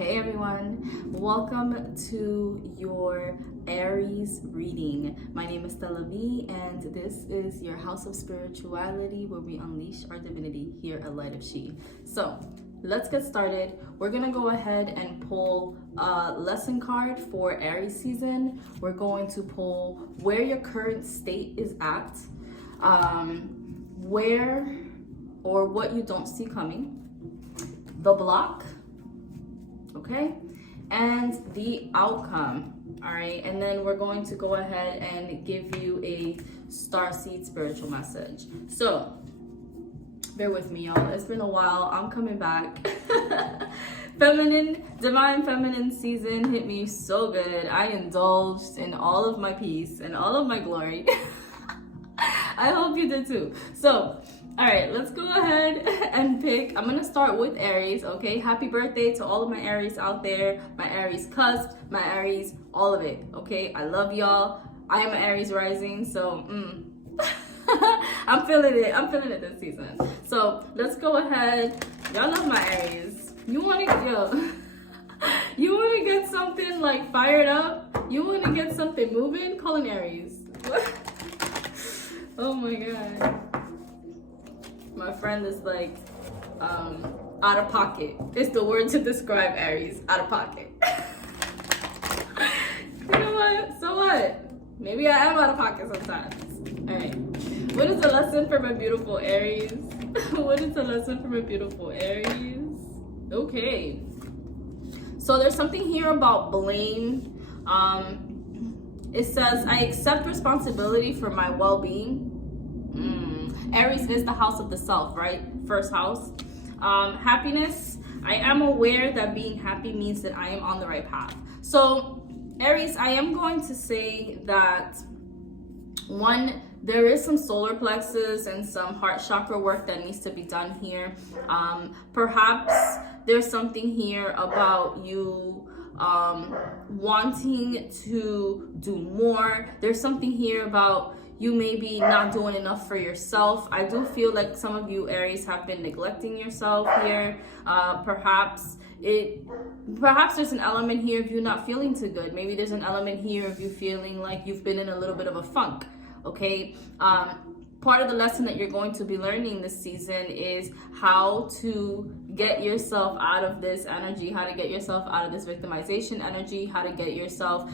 Hey everyone, welcome to your Aries reading. My name is Stella V and this is your house of spirituality where we unleash our divinity here at Light of She. So let's get started. We're gonna go ahead and pull a lesson card for Aries season. We're going to pull where your current state is at, where or what you don't see coming, the block, okay, and the outcome. All right, and then we're going to go ahead and give you a starseed spiritual message. So bear with me, y'all. It's been a while. I'm coming back. Divine feminine season hit me so good. I indulged in all of my peace and all of my glory. I hope you did too. So all right, let's go ahead and pick. I'm gonna start with Aries, okay? Happy birthday to all of my Aries out there, my Aries cusp, my Aries, all of it, okay? I love y'all. I am an Aries rising, so I'm feeling it. I'm feeling it this season. So let's go ahead. Y'all love my Aries. You wanna get something like fired up? You wanna get something moving? Call an Aries. Oh my God. My friend is like, out of pocket. It's the word to describe Aries, out of pocket. You know what? So what? Maybe I am out of pocket sometimes. All right. What is the lesson for my beautiful Aries? What is the lesson for my beautiful Aries? Okay. So there's something here about blame. It says, I accept responsibility for my well-being. Aries is the house of the self, right? First house. Happiness. I am aware that being happy means that I am on the right path. So Aries, I am going to say that one, there is some solar plexus and some heart chakra work that needs to be done here. Perhaps there's something here about you wanting to do more. There's something here about you maybe not doing enough for yourself. I do feel like some of you Aries have been neglecting yourself here. Perhaps there's an element here of you not feeling too good. Maybe there's an element here of you feeling like you've been in a little bit of a funk, okay? Part of the lesson that you're going to be learning this season is how to get yourself out of this energy, how to get yourself out of this victimization energy, how to get yourself,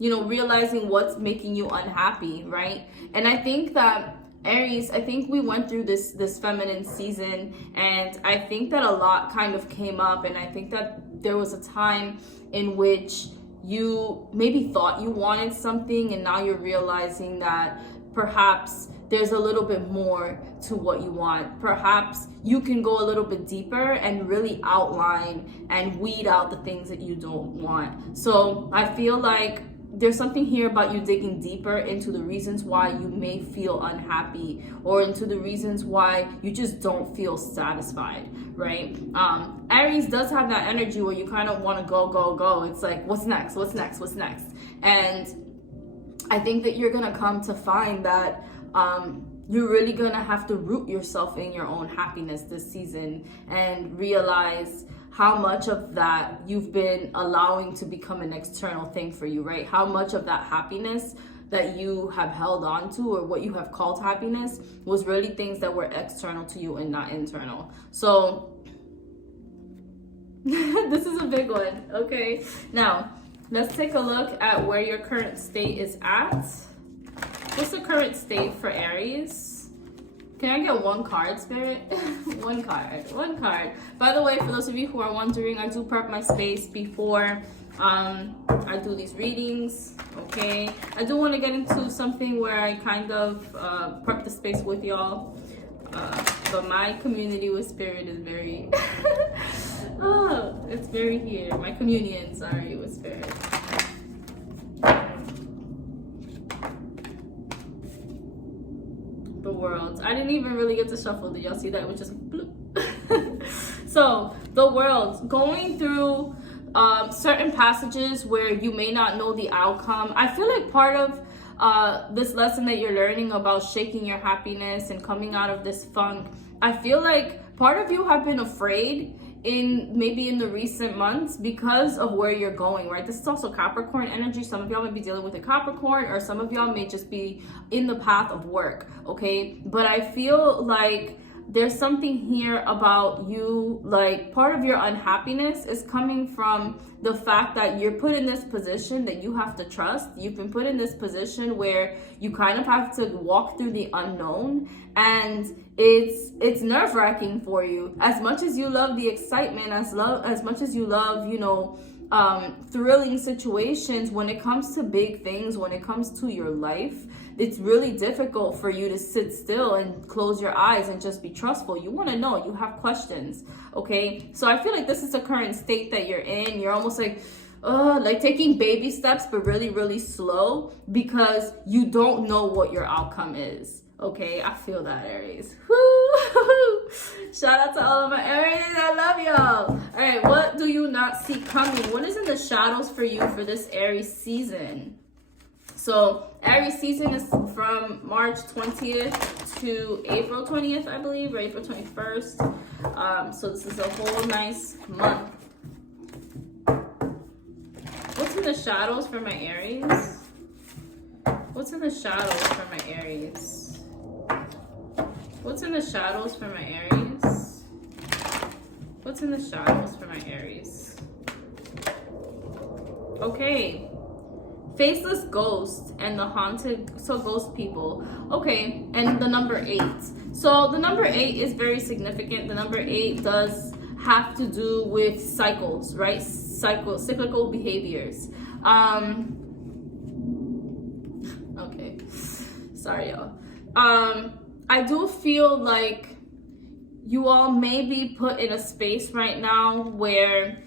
realizing what's making you unhappy, right? And I think that Aries, I think we went through this feminine season, and I think that a lot kind of came up, and I think that there was a time in which you maybe thought you wanted something, and now you're realizing that perhaps there's a little bit more to what you want. Perhaps you can go a little bit deeper and really outline and weed out the things that you don't want. So I feel like there's something here about you digging deeper into the reasons why you may feel unhappy, or into the reasons why you just don't feel satisfied, right? Aries does have that energy where you kind of want to go. It's like, what's next? And I think that you're gonna come to find that you're really gonna have to root yourself in your own happiness this season and realize how much of that you've been allowing to become an external thing for you, right? How much of that happiness that you have held on to, or what you have called happiness, was really things that were external to you and not internal. So this is a big one, okay? Now, let's take a look at where your current state is at. What's the current state for Aries? Can I get one card, Spirit? One card. By the way, for those of you who are wondering, I do prep my space before I do these readings, okay? I do want to get into something where I kind of prep the space with y'all. But my community with Spirit is very... it's very here. My communion, sorry, with Spirit. The world. I didn't even really get to shuffle. Did y'all see that? It was just bloop. So the world, going through certain passages where you may not know the outcome. I feel like part of this lesson that you're learning about shaking your happiness and coming out of this funk, I feel like part of you have been afraid maybe in the recent months because of where you're going, right? This is also Capricorn energy. Some of y'all may be dealing with a Capricorn, or some of y'all may just be in the path of work, okay? But I feel like there's something here about you, like part of your unhappiness is coming from the fact that you're put in this position that you have to trust. You've been put in this position where you kind of have to walk through the unknown, and it's nerve-wracking for you. As much as you love the excitement, as much as you love, you know, thrilling situations, when it comes to big things, when it comes to your life, it's really difficult for you to sit still and close your eyes and just be trustful. You want to know, you have questions, okay? So I feel like this is the current state that you're in. You're almost like taking baby steps, but really, really slow, because you don't know what your outcome is. Okay, I feel that, Aries. Woo! Shout out to all of my Aries. I love y'all. All right, what do you not see coming? What is in the shadows for you for this Aries season? So Aries season is from March 20th to April 20th, I believe, or April 21st. So this is a whole nice month. What's in the shadows for my Aries? What's in the shadows for my Aries? What's in the shadows for my Aries? What's in the shadows for my Aries? Okay. Faceless ghost and the haunted, so ghost people. Okay, and the number 8. So the number 8 is very significant. The number 8 does have to do with cycles, right? Cyclical behaviors. Okay. Sorry, y'all. I do feel like you all may be put in a space right now where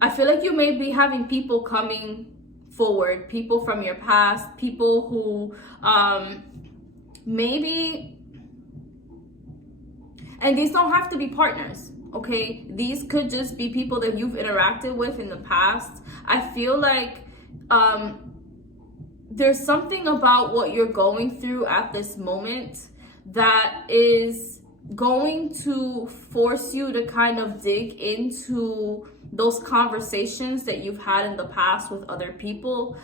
I feel like you may be having people coming forward, people from your past, people who maybe, and these don't have to be partners, okay? These could just be people that you've interacted with in the past. I feel like there's something about what you're going through at this moment that is going to force you to kind of dig into those conversations that you've had in the past with other people.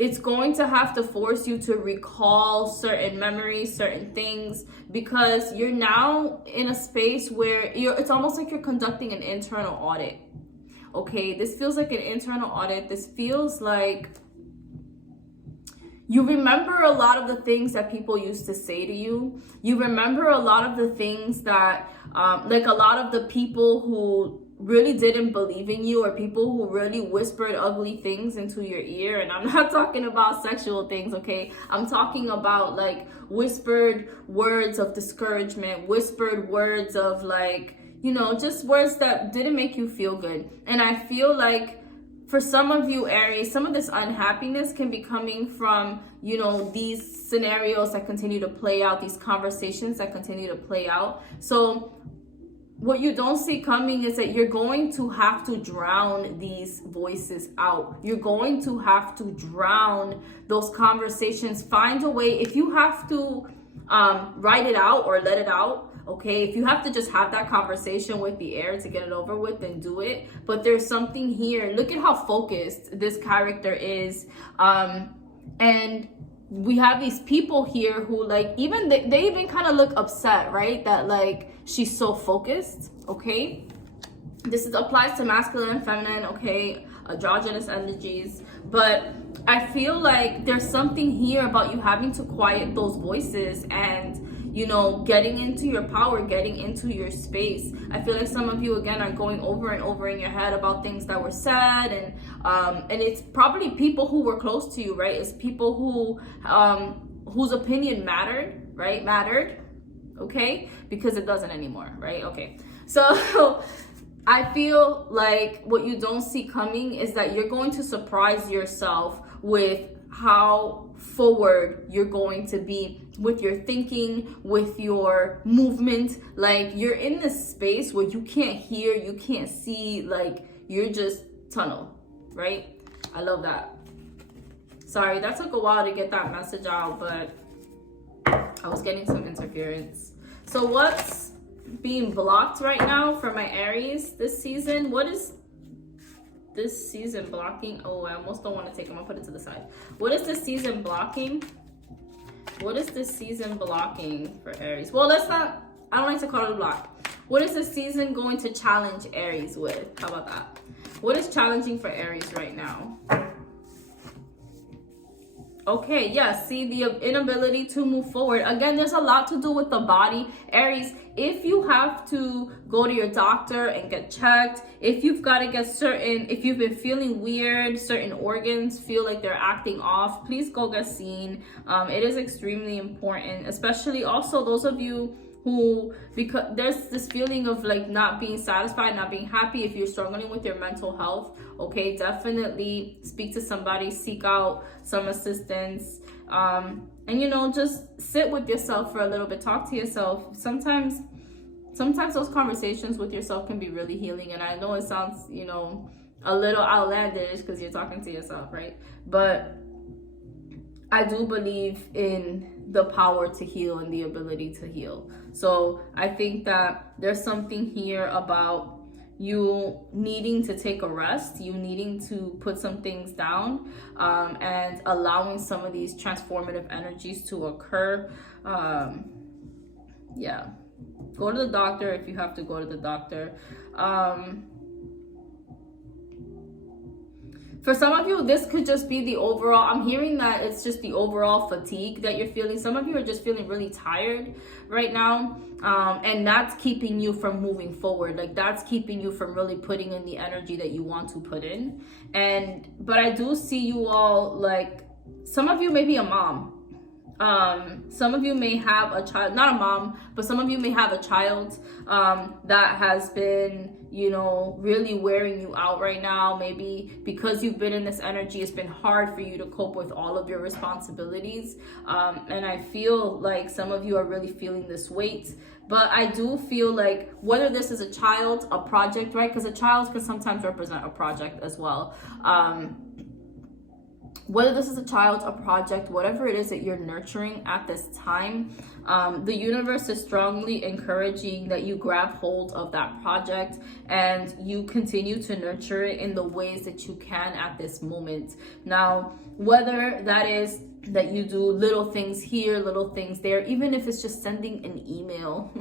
It's going to have to force you to recall certain memories, certain things, because you're now in a space where it's almost like you're conducting an internal audit. Okay, this feels like an internal audit. This feels like you remember a lot of the things that people used to say to you. You remember a lot of the things that, like a lot of the people who really didn't believe in you, or people who really whispered ugly things into your ear. And I'm not talking about sexual things, okay? I'm talking about like whispered words of discouragement, whispered words of like, you know, just words that didn't make you feel good. And I feel like for some of you, Aries, some of this unhappiness can be coming from, you know, these scenarios that continue to play out, these conversations that continue to play out. So what you don't see coming is that you're going to have to drown these voices out. You're going to have to drown those conversations. Find a way. If you have to write it out or let it out, okay, if you have to just have that conversation with the air to get it over with, then do it. But there's something here. Look at how focused this character is. And we have these people here who like, even they even kind of look upset, right? That like, she's so focused, okay? This applies to masculine and feminine, okay? Androgynous energies. But I feel like there's something here about you having to quiet those voices and, you know, getting into your power, getting into your space. I feel like some of you, again, are going over and over in your head about things that were said, and it's probably people who were close to you, right? It's people who whose opinion mattered, right? Mattered, okay? Because it doesn't anymore, right? Okay. So I feel like what you don't see coming is that you're going to surprise yourself with how forward you're going to be with your thinking, with your movement. Like, you're in this space where you can't hear, you can't see, like you're just tunnel, right? I love that. Sorry, that took a while to get that message out, but I was getting some interference. So what's being blocked right now for my Aries this season? What is this season blocking? Oh, I almost don't want to take them. I'll put it to the side. What is this season blocking? What is this season blocking for Aries? Well, let's not, I don't like to call it a block. What is this season going to challenge Aries with? How about that? What is challenging for Aries right now? Okay, yeah, see, the inability to move forward. Again, there's a lot to do with the body. Aries, if you have to go to your doctor and get checked, if you've got to get if you've been feeling weird, certain organs feel like they're acting off, please go get seen. It is extremely important, especially also those of you who, because there's this feeling of like not being satisfied, not being happy. If you're struggling with your mental health, okay, definitely speak to somebody, seek out some assistance, and you know, just sit with yourself for a little bit, talk to yourself. Sometimes those conversations with yourself can be really healing. And I know it sounds, you know, a little outlandish because you're talking to yourself, right? But I do believe in the power to heal and the ability to heal. So I think that there's something here about you needing to take a rest, you needing to put some things down, and allowing some of these transformative energies to occur. Yeah, go to the doctor if you have to go to the doctor. For some of you, this could just be the overall, I'm hearing that it's just the overall fatigue that you're feeling. Some of you are just feeling really tired right now. And that's keeping you from moving forward. Like that's keeping you from really putting in the energy that you want to put in. But I do see you all, like, some of you may be a mom. Some of you may have a child, not a mom, but some of you may have a child that has been, you know, really wearing you out right now. Maybe because you've been in this energy, it's been hard for you to cope with all of your responsibilities. And I feel like some of you are really feeling this weight. But I do feel like whether this is a child, a project, right? Because a child can sometimes represent a project as well. Whether this is a child, a project, whatever it is that you're nurturing at this time, the universe is strongly encouraging that you grab hold of that project and you continue to nurture it in the ways that you can at this moment. Now, whether that is that you do little things here, little things there, even if it's just sending an email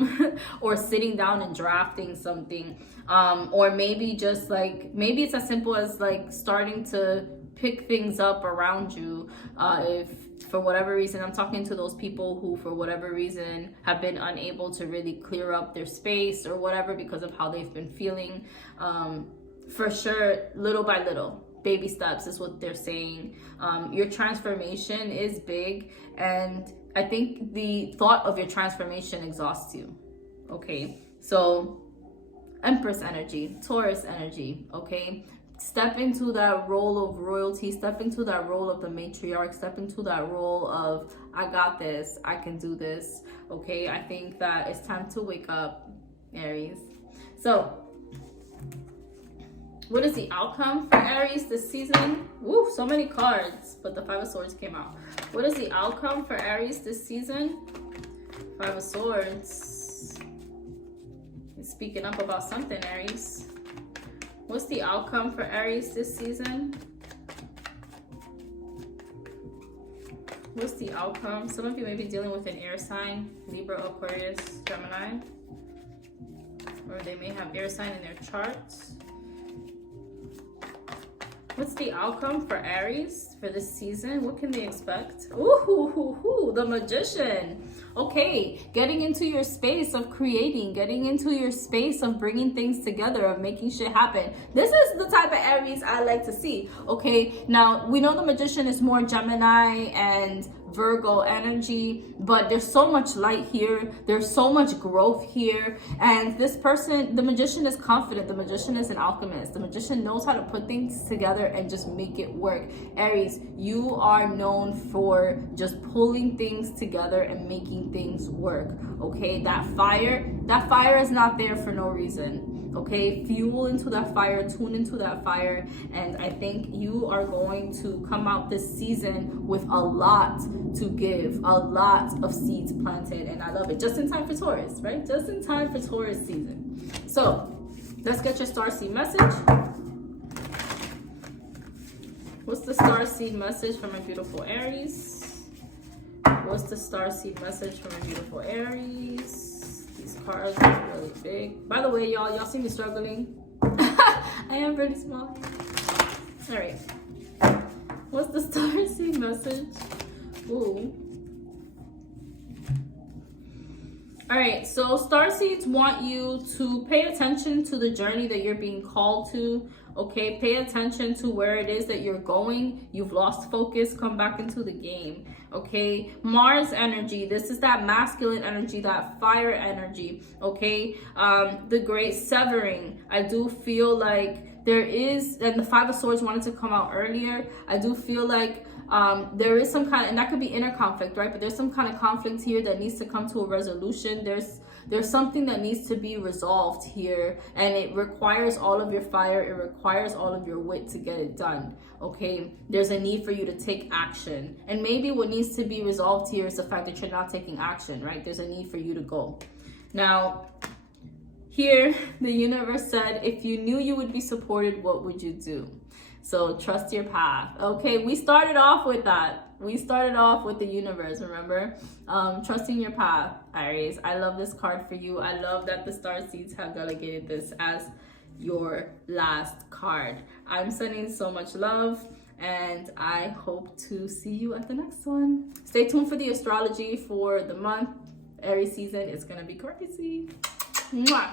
or sitting down and drafting something, or maybe just like, maybe it's as simple as like starting to pick things up around you. If for whatever reason, I'm talking to those people who for whatever reason have been unable to really clear up their space or whatever because of how they've been feeling. For sure, little by little, baby steps is what they're saying. Your transformation is big, and I think the thought of your transformation exhausts you. Okay, so Empress energy, Taurus energy, okay? Step into that role of royalty, step into that role of the matriarch, step into that role of, I got this, I can do this, okay? I think that it's time to wake up, Aries. So, what is the outcome for Aries this season? Woo, so many cards, but the Five of Swords came out. What is the outcome for Aries this season? Five of Swords. It's speaking up about something, Aries. What's the outcome for Aries this season? What's the outcome? Some of you may be dealing with an air sign, Libra, Aquarius, Gemini. Or they may have air sign in their charts. What's the outcome for Aries for this season? What can they expect? Ooh, the Magician. Okay, getting into your space of creating, getting into your space of bringing things together, of making shit happen. This is the type of Aries I like to see. Okay, now we know the Magician is more Gemini and Virgo energy, but there's so much light here, there's so much growth here, and this person, the Magician, is confident. The Magician is an alchemist. The Magician knows how to put things together and just make it work. Aries, you are known for just pulling things together and making things work. Okay, that fire That fire is not there for no reason. Okay, fuel into that fire, tune into that fire, and I think you are going to come out this season with a lot to give, a lot of seeds planted, and I love it. Just in time for Taurus, right? Just in time for Taurus season. So let's get your starseed message. What's the starseed message from my beautiful Aries? What's the starseed message from my beautiful Aries? These cards are really big. By the way, y'all see me struggling? I am pretty small. All right. What's the starseed message? Ooh. All right, so starseeds want you to pay attention to the journey that you're being called to. Okay, pay attention to where it is that you're going. You've lost focus, come back into the game. Okay, Mars energy, this is that masculine energy, that fire energy. Okay, the great severing. I do feel like there is, and the Five of Swords wanted to come out earlier. I do feel like there is some kind, and that could be inner conflict, right? But there's some kind of conflict here that needs to come to a resolution. There's something that needs to be resolved here, and it requires all of your fire. It requires all of your wit to get it done. Okay, there's a need for you to take action, and maybe what needs to be resolved here is the fact that you're not taking action, right? There's a need for you to go. Now, here the universe said, if you knew you would be supported, what would you do? So trust your path. Okay, we started off with that. We started off with the universe, remember? Trusting your path, Aries. I love this card for you. I love that the starseeds have delegated this as your last card. I'm sending so much love, and I hope to see you at the next one. Stay tuned for the astrology for the month. Aries season is gonna be crazy. Mwah.